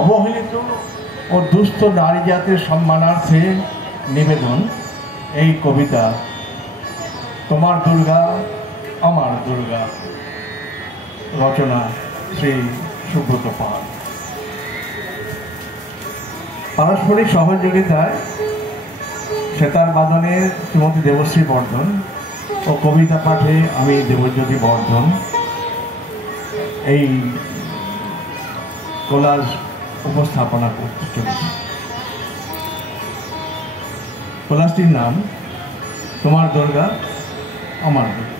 অবহেলিত ও দুস্থ নারী জাতির সম্মানার্থে নিবেদন এই কবিতা তোমার দুর্গা আমার দুর্গা, রচনা শ্রী সুব্রত পাল। পারস্পরিক সহযোগিতায় সেতার বাদনে শ্রীমতী দেবশ্রী বর্ধন ও কবিতা পাঠে আমি দেবজ্যোতি বর্ধন এই কোলাজ উপস্থাপনা করতে চলেছি। কোলাজটির নাম তোমার দুর্গা আমার দুর্গা।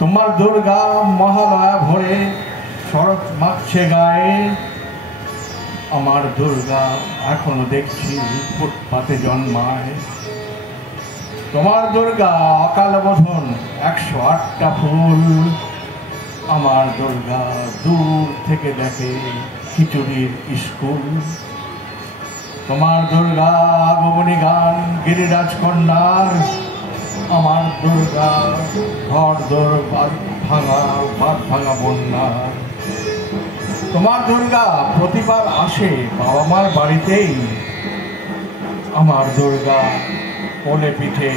তোমার দুর্গা মহালয়া ভরে শরৎ মাখছে গায়ে, আমার দুর্গা এখনো দেখছি ফুটপাতে জন্মায়। তোমার দুর্গা অকাল বোধন 108টা ফুল, আমার দুর্গা দূর থেকে দেখে খিচুড়ির স্কুল। তোমার দুর্গা আগমনী গান গিরিরাজ কন্যার, আমার দুর্গা ঘর দোর ভাঙা ভাত ভাঙা বন্যার। তোমার দুর্গা প্রতিবার আসে বাবা মার বাড়িতেই, আমার দুর্গা কোলে পিঠে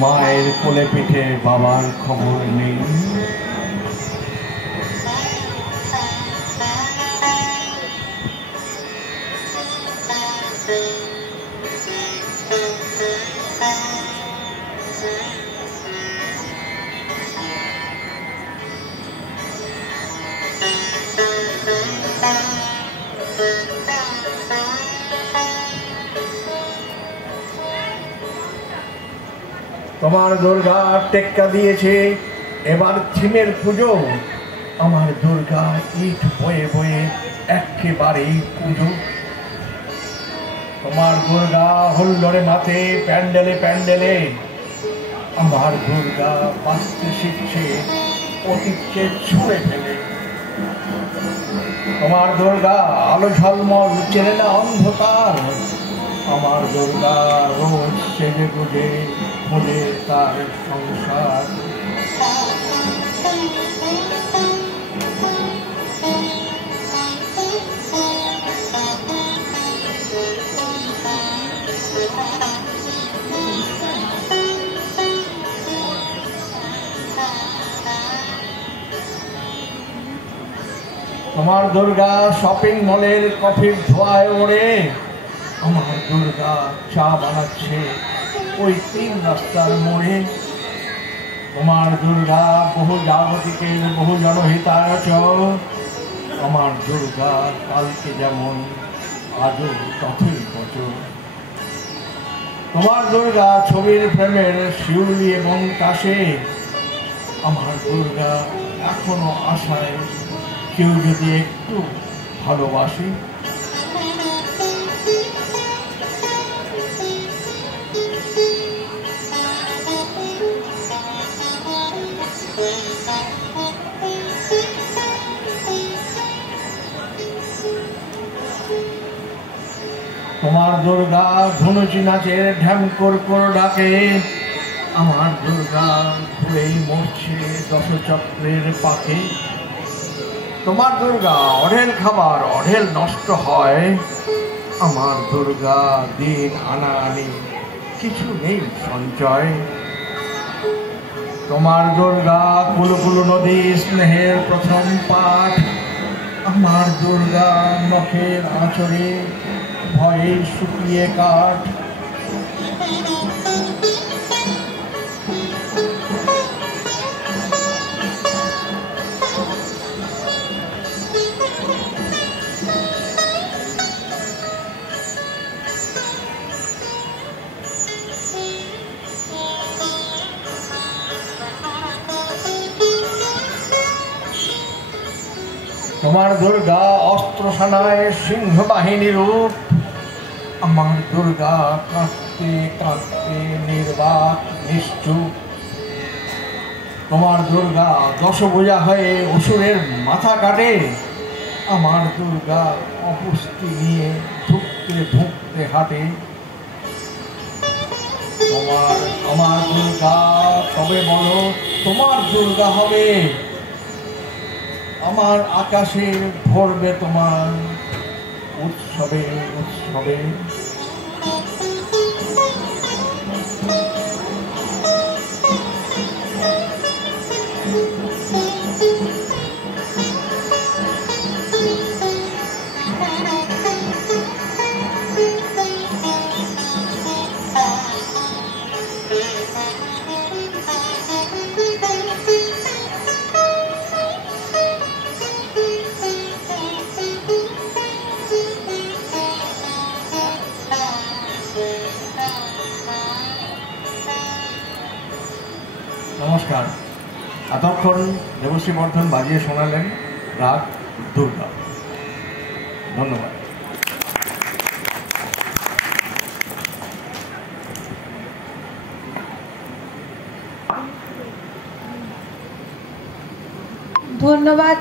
মায়ের কোলে পিঠে বাবার খবর নেই। তোমার দুর্গা টেক্কা দিয়েছে এবার থিমের পুজো, আমার দুর্গা ইট বয়ে বয়ে একেবারেই পুজো। তোমার দুর্গা হুল্লোড়ে মাথে প্যান্ডেলে প্যান্ডেলে, আমার দুর্গা বাঁচতে শিখছে অতীতকে ছুঁড়ে ফেলে। তোমার দুর্গা আলো ঝলমল চেনে না অন্ধকার, আমার দুর্গা রোজ সেজে গুজে খুঁজে তার সংসার। তোমার দুর্গা শপিং মলের কফির ধোঁয়ায় ওড়ে, আমার দুর্গা চা বানাচ্ছে ওই 3 রাস্তার মোড়ে। তোমার দুর্গা বহু জাগতিকের বহু জনহিতায়চ, আমার দুর্গা কালকে যেমন আজও তথই বচ। তোমার দুর্গা ছবির প্রেমের শিউলি এবং কাশে, আমার দুর্গা এখনো আশায় কেউ যদি একটু ভালোবাসে। তোমার দুর্গা ধনুচি নাচের ঢ্যামকর কর ডাকে, আমার দুর্গা ঘুরেই মরছে দশচক্রের পাকে। তোমার দুর্গা অঢেল খাবার অঢেল নষ্ট হয়, আমার দুর্গা দিন আনা আনি কিছু নেই সঞ্চয়। তোমার দুর্গা কুলুকুলু নদী স্নেহের প্রথম পাঠ, আমার দুর্গা নখের আঁচড়ে ভয়ে শুকিয়ে কাঠ। তোমার দুর্গা অস্ত্রসানায় সিংহবাহিনী রূপ, আমার দুর্গা কাঁদতে কাঁদতে নির্বাক নিশ্চুপ। তোমার দুর্গা দশভুজা হয়ে অসুরের মাথা কাটে, আমার দুর্গা অপুষ্টি নিয়ে ধুঁকতে ধুঁকতে হাঁটে। আমার দুর্গা তবে বলো তোমার দুর্গা হবে, আমার আকাশে ভরবে তোমার উৎসবে উৎসবে। নমস্কার। এতক্ষণ দেবশ্রী বর্ধন বাজিয়ে শোনালেন রাগ দুর্গা। ধন্যবাদ। ধন্যবাদ।